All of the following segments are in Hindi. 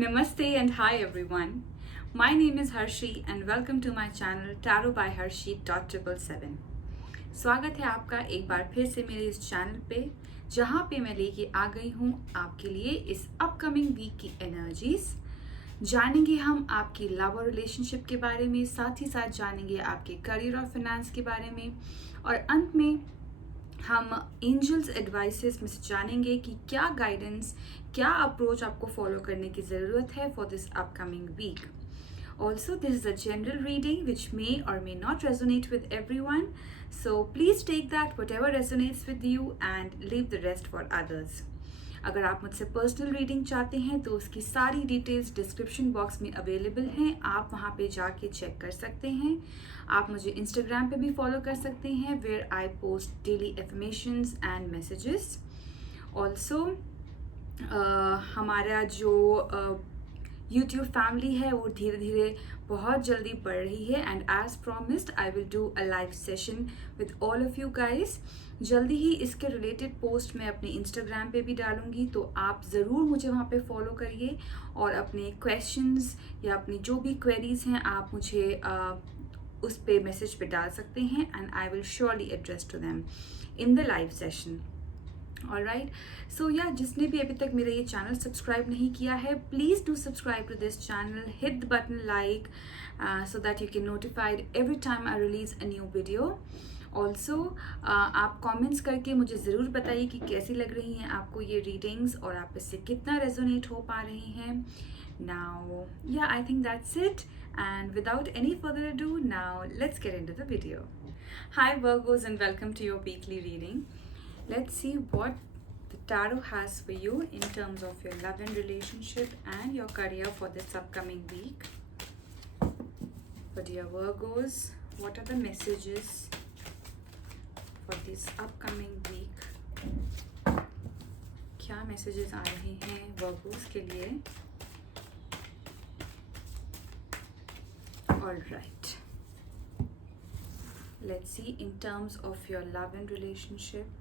Namaste and hi everyone. My name is Harshi and welcome to my channel Tarot by Harshi.777. स्वागत है आपका एक बार फिर से मेरे इस चैनल पे, जहाँ पे मैं लेके आ गई हूँ आपके लिए इस अपकमिंग वीक की एनर्जीज। जानेंगे हम आपकी लव और रिलेशनशिप के बारे में, साथ ही साथ जानेंगे आपके करियर और फाइनेंस के बारे में, और अंत में हम एंजल्स एडवाइसेस में से जानेंगे कि क्या गाइडेंस, क्या अप्रोच आपको फॉलो करने की ज़रूरत है for this upcoming week. Also, this is a general reading which may or may not resonate with everyone. So please take that whatever resonates with you and leave the rest for others. अगर आप मुझसे पर्सनल रीडिंग चाहते हैं तो उसकी सारी डिटेल्स डिस्क्रिप्शन बॉक्स में अवेलेबल हैं, आप वहाँ पे जाके चेक कर सकते हैं. आप मुझे इंस्टाग्राम पे भी फॉलो कर सकते हैं, where I post daily affirmations and messages. Also हमारा जो यूट्यूब फैमिली है वो धीरे धीरे बहुत जल्दी बढ़ रही है, and as promised I will do a live session with all of you guys. जल्दी ही इसके रिलेटेड पोस्ट मैं अपने इंस्टाग्राम पे भी डालूंगी, तो आप ज़रूर मुझे वहाँ पे फॉलो करिए और अपने क्वेश्चंस या अपनी जो भी क्वेरीज हैं आप मुझे उस पे मैसेज पे डाल सकते हैं, and I will surely address to them in the live session. Alright, so yeah, जिसने भी अभी तक मेरा ये चैनल सब्सक्राइब नहीं किया है, please do subscribe to this channel, hit the button like so that you can notified every time I release a new video. Also आप कमेंट्स करके मुझे ज़रूर बताइए कि कैसी लग रही हैं आपको ये रीडिंग्स और आप इससे कितना रेजोनेट हो पा रही हैं. नाउ या I think that's it, and without any further ado, now let's get into the video. Hi Virgos and welcome to your weekly reading. Let's see what the tarot has for you in terms of your love and relationship and your career for this upcoming week. For dear Virgos, what are the messages for this upcoming week? क्या messages आ रहे हैं Virgos के लिए? All right. Let's see in terms of your love and relationship.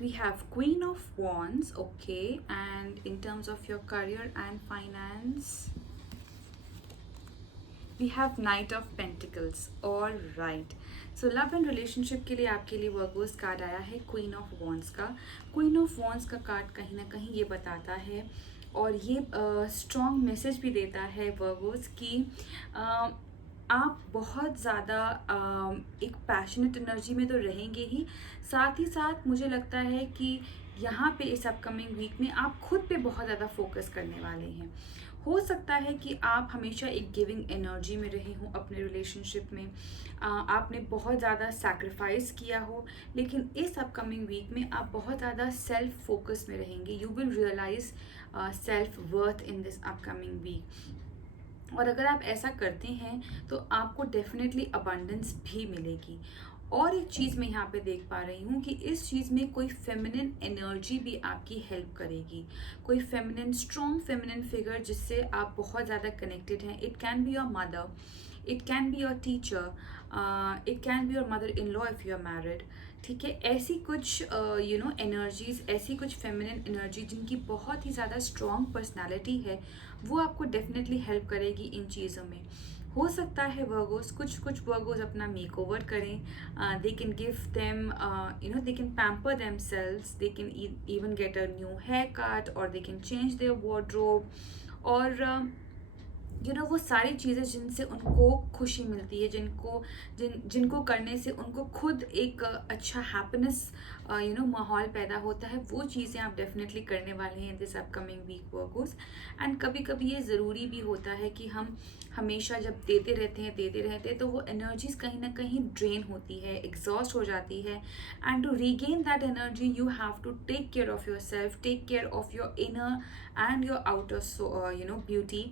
We have Queen of Wands, okay, and in terms of your career and finance, we have Knight of Pentacles. All right. So love and relationship के लिए आपके लिए वर्गोस कार्ड आया है Queen of Wands का. Queen of Wands का कार्ड कहीं ना कहीं ये बताता है और ये स्ट्रॉन्ग मैसेज भी देता है वर्गोस की आप बहुत ज़्यादा एक पैशनेट एनर्जी में तो रहेंगे ही, साथ ही साथ मुझे लगता है कि यहाँ पे इस अपकमिंग वीक में आप खुद पे बहुत ज़्यादा फोकस करने वाले हैं. हो सकता है कि आप हमेशा एक गिविंग एनर्जी में रहे हों अपने रिलेशनशिप में, आपने बहुत ज़्यादा सैक्रिफाइस किया हो, लेकिन इस अपकमिंग वीक में आप बहुत ज़्यादा सेल्फ फोकस में रहेंगे. You will realise self worth in this upcoming week, और अगर आप ऐसा करते हैं तो आपको डेफिनेटली अबंडेंस भी मिलेगी. और एक चीज़ मैं यहाँ पे देख पा रही हूँ कि इस चीज़ में कोई फेमिनिन एनर्जी भी आपकी हेल्प करेगी, कोई फेमिनिन स्ट्रॉन्ग फेमिनिन फिगर जिससे आप बहुत ज़्यादा कनेक्टेड हैं. It can be your mother, it can be your teacher, it can be your mother in law if you are married. ठीक है, ऐसी कुछ एनर्जीज, ऐसी कुछ फेमिनिन एनर्जी जिनकी बहुत ही ज़्यादा स्ट्रॉन्ग पर्सनालिटी है, वो आपको डेफिनेटली हेल्प करेगी इन चीज़ों में. हो सकता है वर्गोस, कुछ वर्गोस अपना मेक ओवर करें, they can give them they can pamper themselves, they can even get a new haircut, और they can change their wardrobe, और वो सारी चीज़ें जिनसे उनको खुशी मिलती है, जिनको करने से उनको खुद एक अच्छा हैप्पीनेस माहौल पैदा होता है, वो चीज़ें आप डेफिनेटली करने वाले हैं दिस अपकमिंग वीक वर्गोस. एंड कभी कभी ये ज़रूरी भी होता है कि हम हमेशा जब देते रहते हैं तो वो एनर्जीज कहीं ना कहीं ड्रेन होती है, एग्जॉस्ट हो जाती है, and to regain that energy you have to take care of your self, take care of your inner and your outer beauty.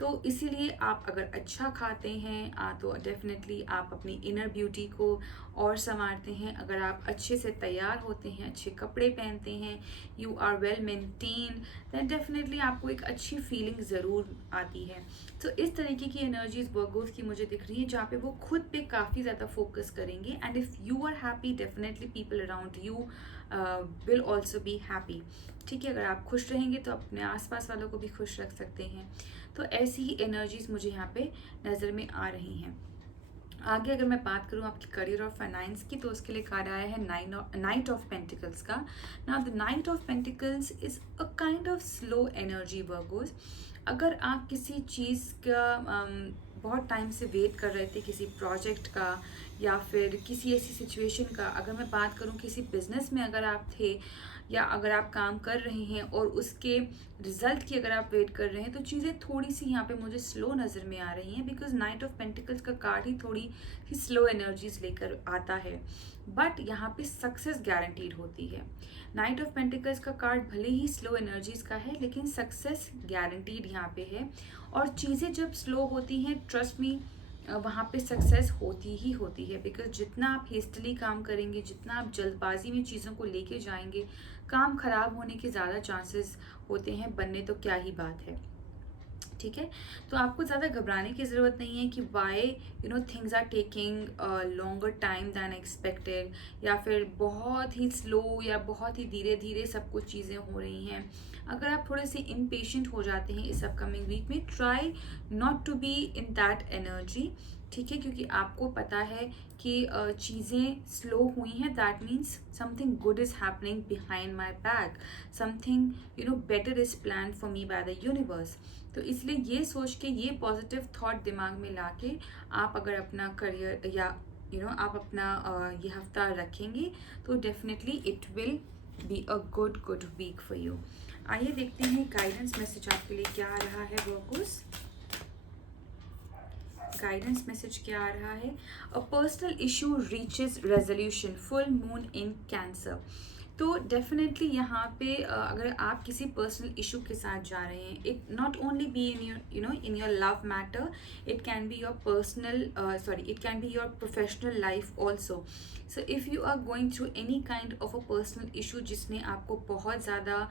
तो इसीलिए आप अगर अच्छा खाते हैं तो डेफिनेटली आप अपनी इनर ब्यूटी को और संवारते हैं, अगर आप अच्छे से तैयार होते हैं, अच्छे कपड़े पहनते हैं, you are well maintain, then definitely आपको एक अच्छी फीलिंग ज़रूर आती है। तो इस तरीके की एनर्जीज वर्गोस की मुझे दिख रही है, जहाँ पे वो खुद पे काफ़ी ज़्यादा फोकस करेंगे, and if you are happy definitely people around you will also be happy. ठीक है, अगर आप खुश रहेंगे तो अपने आसपास वालों को भी खुश रख सकते हैं। तो ऐसी ही एनर्जीज मुझे यहाँ पे नज़र में आ रही हैं। आगे अगर मैं बात करूँ आपकी करियर और फाइनेंस की, तो उसके लिए कार्ड आया है नाइट ऑफ पेंटिकल्स का। Now the night of pentacles is a kind of slow energy Virgo's. अगर आप किसी चीज़ का बहुत टाइम से वेट कर रहे थे, किसी प्रोजेक्ट का या फिर किसी ऐसी सिचुएशन का, अगर मैं बात करूँ किसी बिजनेस में अगर आप थे या अगर आप काम कर रहे हैं और उसके रिजल्ट की अगर आप वेट कर रहे हैं, तो चीज़ें थोड़ी सी यहाँ पे मुझे स्लो नज़र में आ रही हैं, बिकॉज नाइट ऑफ पेंटिकल्स का कार्ड ही थोड़ी ही स्लो एनर्जीज लेकर आता है, बट यहाँ पे सक्सेस गारंटीड होती है। नाइट ऑफ पेंटिकल्स का कार्ड भले ही स्लो एनर्जीज का है, लेकिन सक्सेस गारंटीड यहाँ पे है। और चीज़ें जब स्लो होती हैं, ट्रस्ट मी, वहाँ पे सक्सेस होती ही होती है, बिकॉज जितना आप हेस्टली काम करेंगे, जितना आप जल्दबाजी में चीज़ों को लेके जाएंगे, काम खराब होने के ज़्यादा चांसेस होते हैं, बनने तो क्या ही बात है। ठीक है, तो आपको ज़्यादा घबराने की ज़रूरत नहीं है कि why things are taking longer time than expected, या फिर बहुत ही स्लो या बहुत ही धीरे धीरे सब कुछ चीज़ें हो रही हैं। अगर आप थोड़े से इम्पेशेंट हो जाते हैं इस अपकमिंग वीक में, try not to be in that energy. ठीक है, क्योंकि आपको पता है कि चीज़ें स्लो हुई हैं, that means something good is happening behind my back, something better is plan for me by the universe. तो इसलिए ये सोच के, ये पॉजिटिव थॉट दिमाग में लाके आप अगर अपना करियर या आप अपना ये हफ्ता रखेंगे, तो definitely it will be a good week for you. आइए देखते हैं गाइडेंस मैसेज आपके लिए क्या आ रहा है वर्गोस। गाइडेंस मैसेज क्या आ रहा है? अ personal issue reaches resolution, full moon in cancer. तो डेफिनेटली यहाँ पे अगर आप किसी पर्सनल इशू के साथ जा रहे हैं, it not only be in your in your love matter, it can be your personal it can be your professional life also. So if you are going through any kind of a personal issue जिसने आपको बहुत ज़्यादा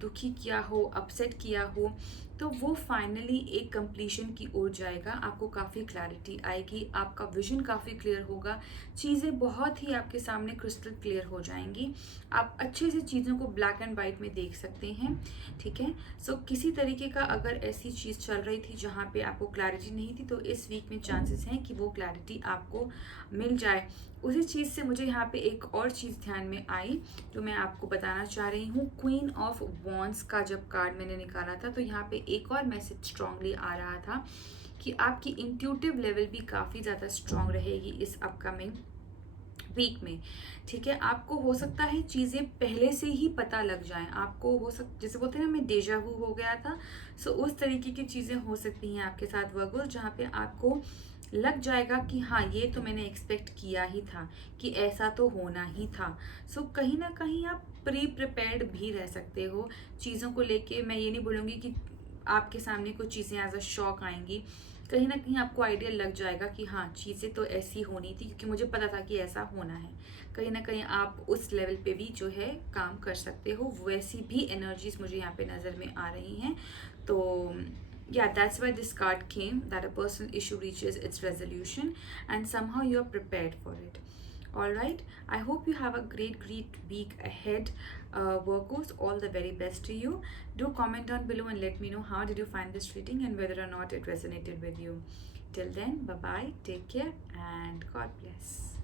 दुखी किया हो, अपसेट किया हो, तो वो फाइनली एक कंप्लीशन की ओर जाएगा। आपको काफ़ी क्लैरिटी आएगी, आपका विजन काफ़ी क्लियर होगा, चीज़ें बहुत ही आपके सामने क्रिस्टल क्लियर हो जाएंगी, आप अच्छे से चीज़ों को ब्लैक एंड वाइट में देख सकते हैं। ठीक है, सो किसी तरीके का अगर ऐसी चीज़ चल रही थी जहाँ पे आपको क्लैरिटी नहीं थी, तो इस वीक में चांसेस हैं कि वो क्लैरिटी आपको मिल जाए। उसी चीज़ से मुझे यहाँ पे एक और चीज़ ध्यान में आई जो मैं आपको बताना चाह रही हूँ। क्वीन ऑफ वॉन्ड्स का जब कार्ड मैंने निकाला था, तो यहाँ पे एक और मैसेज स्ट्रांगली आ रहा था कि आपकी इंट्यूटिव लेवल भी काफ़ी ज़्यादा स्ट्रांग रहेगी इस अपकमिंग वीक में। ठीक है, आपको हो सकता है चीज़ें पहले से ही पता लग जाएं, आपको जैसे बोलते हैं ना, मैं डेजा वू हो गया था, सो उस तरीके की चीज़ें हो सकती हैं आपके साथ वर्गो, जहाँ पे आपको लग जाएगा कि हाँ, ये तो मैंने एक्सपेक्ट किया ही था कि ऐसा तो होना ही था। सो कहीं ना कहीं आप प्री प्रिपेयर्ड भी रह सकते हो चीज़ों को लेके। मैं ये नहीं बोलूँगी कि आपके सामने कुछ चीज़ें एज अ शॉक आएंगी, कहीं ना कहीं आपको आइडिया लग जाएगा कि हाँ, चीज़ें तो ऐसी होनी थी क्योंकि मुझे पता था कि ऐसा होना है। कहीं ना कहीं आप उस लेवल पे भी जो है काम कर सकते हो, वैसी भी एनर्जीज मुझे यहाँ पे नज़र में आ रही हैं। तो yeah, that's why this card came, that a personal issue reaches its resolution and somehow you're prepared for it. All right, I hope you have a great week ahead, Virgos. All the very best to you. Do comment down below and let me know how did you find this reading and whether or not it resonated with you. Till then, bye bye, take care, and God bless.